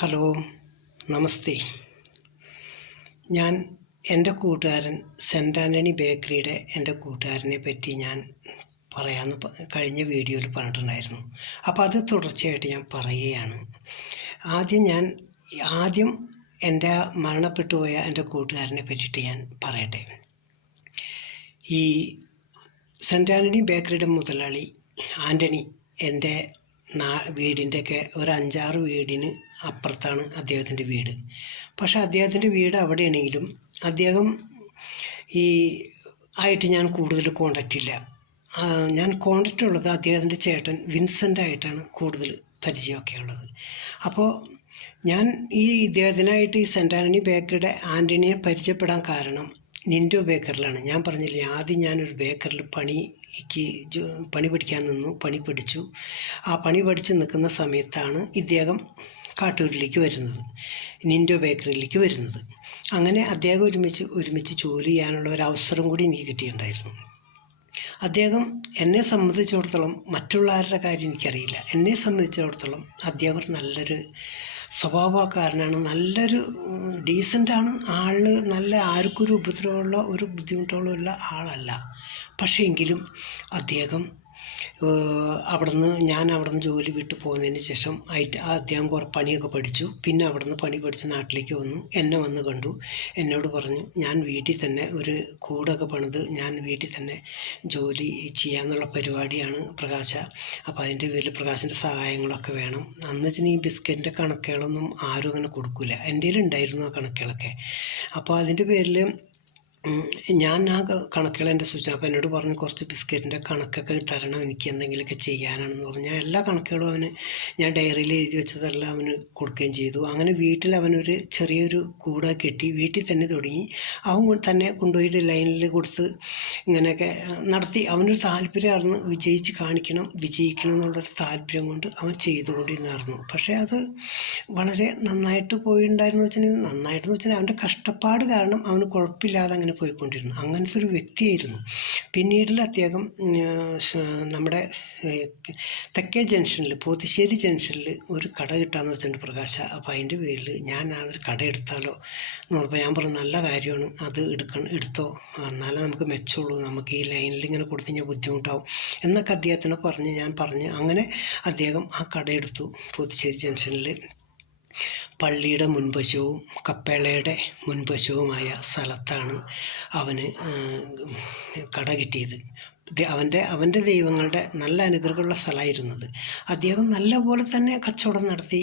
Hello, നമസ്തേ. ഞാൻ എൻ്റെ കൂട്ടുകാരൻ സെൻറ്റ് ആൻ്റണി ബേക്കറിയുടെ എൻ്റെ കൂട്ടുകാരനെ പറ്റി ഞാൻ പറയാമെന്ന് കഴിഞ്ഞ വീഡിയോയിൽ പറഞ്ഞിട്ടുണ്ടായിരുന്നു. അപ്പോൾ അത് തുടർച്ചയായിട്ട് ഞാൻ പറയുകയാണ്. ആദ്യം എൻ്റെ മരണപ്പെട്ടു പോയ എൻ്റെ കൂട്ടുകാരനെ പറ്റിയിട്ട് ഞാൻ പറയട്ടെ. ഈ സെൻറ്റ് ആൻ്റണി ബേക്കറിയുടെ മുതലാളി ആൻ്റണി എൻ്റെ വീടിൻ്റെയൊക്കെ ഒരു 5-6 വീടിന് അപ്പുറത്താണ് അദ്ദേഹത്തിൻ്റെ വീട്. പക്ഷേ അദ്ദേഹത്തിൻ്റെ വീട് അവിടെയാണെങ്കിലും അദ്ദേഹം ആയിട്ട് ഞാൻ കൂടുതൽ കോണ്ടാക്റ്റ് ഇല്ല. ഞാൻ കോണ്ടാക്റ്റ് ഉള്ളത് അദ്ദേഹത്തിൻ്റെ ചേട്ടൻ വിൻസെൻ്റ് ആയിട്ടാണ് കൂടുതൽ പരിചയമൊക്കെ ഉള്ളത്. അപ്പോൾ ഞാൻ ഇദ്ദേഹത്തിനായിട്ട് ഈ സെൻറ്റ് ആൻ്റണി ബേക്കറിയുടെ ആൻ്റണിയെ പരിചയപ്പെടാൻ കാരണം നിൻഡോ ബേക്കറിലാണ്. ഞാൻ പറഞ്ഞില്ലേ, ആദ്യം ഞാനൊരു ബേക്കറിൽ പണി പഠിക്കാൻ നിന്നു. പണി പഠിച്ചു. ആ പണി പഠിച്ച് നിൽക്കുന്ന സമയത്താണ് ഇദ്ദേഹം കാട്ടൂരിലേക്ക് വരുന്നത്, നിൻഡോ ബേക്കറിയിലേക്ക് വരുന്നത്. അങ്ങനെ അദ്ദേഹം ഒരുമിച്ച് ജോലി ചെയ്യാനുള്ള ഒരു അവസരം കൂടി എനിക്ക് കിട്ടിയിട്ടുണ്ടായിരുന്നു. അദ്ദേഹം എന്നെ സംബന്ധിച്ചിടത്തോളം, മറ്റുള്ളവരുടെ കാര്യം എനിക്കറിയില്ല, എന്നെ സംബന്ധിച്ചിടത്തോളം അദ്ദേഹം നല്ലൊരു സ്വഭാവക്കാരനാണ്. നല്ലൊരു ഡീസൻ്റാണ് ആൾ. നല്ല ആർക്കൊരു ഉപദ്രവമുള്ള ഒരു ബുദ്ധിമുട്ടുകളോ ഉള്ള ആളല്ല. പക്ഷേ എങ്കിലും അദ്ദേഹം ഞാൻ അവിടുന്ന് ജോലി വിട്ട് പോകുന്നതിന് ശേഷം അദ്ദേഹം പണിയൊക്കെ പഠിച്ചു. പിന്നെ അവിടുന്ന് പണി പഠിച്ച് നാട്ടിലേക്ക് വന്നു. എന്നെ വന്ന് കണ്ടു. എന്നോട് പറഞ്ഞു, ഞാൻ വീട്ടിൽ തന്നെ ഒരു കൂടൊക്കെ പണിത് ഞാൻ വീട്ടിൽ തന്നെ ജോലി ചെയ്യാന്നുള്ള പരിപാടിയാണ് പ്രകാശ. അപ്പോൾ അതിൻ്റെ പേരിൽ പ്രകാശിൻ്റെ സഹായങ്ങളൊക്കെ വേണം. അന്ന് വെച്ചാൽ ഈ ബിസ്ക്കറ്റിൻ്റെ കണക്കുകളൊന്നും ആരും അങ്ങനെ കൊടുക്കില്ല. എൻ്റെ കയ്യിലുണ്ടായിരുന്നു ആ കണക്കുകളൊക്കെ. അപ്പോൾ അതിൻ്റെ പേരിൽ ഞാൻ ആ കണക്കുകൾ എൻ്റെ സൂചന. അപ്പോൾ എന്നോട് പറഞ്ഞു, കുറച്ച് ബിസ്ക്കറ്റിൻ്റെ കണക്കൊക്കെ തരണം, എനിക്ക് എന്തെങ്കിലുമൊക്കെ ചെയ്യാനാണെന്ന് പറഞ്ഞു. എല്ലാ കണക്കുകളും ഞാൻ ഡയറിയിൽ എഴുതി വെച്ചതെല്ലാം അവന് കൊടുക്കുകയും ചെയ്തു. അങ്ങനെ വീട്ടിൽ അവനൊരു ചെറിയൊരു കൂട കെട്ടി വീട്ടിൽ തന്നെ തുടങ്ങി. അവൻ തന്നെ കൊണ്ടുപോയിട്ട് ലൈനിൽ കൊടുത്ത് ഇങ്ങനെയൊക്കെ നടത്തി. അവനൊരു താല്പര്യമായിരുന്നു, വിജയിക്കണം എന്നുള്ളൊരു താല്പര്യം കൊണ്ട് അവൻ ചെയ്തുകൊണ്ടിരുന്നായിരുന്നു. പക്ഷേ അത് വളരെ നന്നായിട്ട് പോയിട്ടുണ്ടായിരുന്നു. നന്നായിട്ടെന്ന് വെച്ചാൽ അവൻ്റെ കഷ്ടപ്പാട് കാരണം അവന് കുഴപ്പമില്ലാതെ അങ്ങനെ പോയിക്കൊണ്ടിരുന്നു. അങ്ങനത്തെ ഒരു വ്യക്തിയായിരുന്നു. പിന്നീട് അദ്ദേഹം നമ്മുടെ തെക്കേ ജംഗ്ഷനിൽ, പോത്തിശ്ശേരി ജംഗ്ഷനിൽ ഒരു കട കിട്ടാമെന്ന് വെച്ചിട്ടുണ്ട് പ്രകാശ. അപ്പോൾ അതിൻ്റെ പേരിൽ ഞാൻ അതൊരു കട എടുത്താലോ എന്ന് പറഞ്ഞപ്പോൾ ഞാൻ പറഞ്ഞു, നല്ല കാര്യമാണ്, അത് എടുത്തോ, എന്നാലേ നമുക്ക് മെച്ചമുള്ളൂ, നമുക്ക് ഈ ലൈനിൽ ഇങ്ങനെ കൊടുത്തു കഴിഞ്ഞാൽ ബുദ്ധിമുട്ടാവും എന്നൊക്കെ ഞാൻ പറഞ്ഞ് അങ്ങനെ അദ്ദേഹം ആ കട എടുത്തു. പോത്തിശ്ശേരി ജംഗ്ഷനിൽ പള്ളിയുടെ മുൻവശവും കപ്പേളയുടെ മുൻവശവുമായ സ്ഥലത്താണ് അവന് കട കിട്ടിയത്. അവൻ്റെ ദൈവങ്ങളുടെ നല്ല അനുഗ്രഹമുള്ള സ്ഥലമായിരുന്നത്. അദ്ദേഹം നല്ല പോലെ തന്നെ കച്ചവടം നടത്തി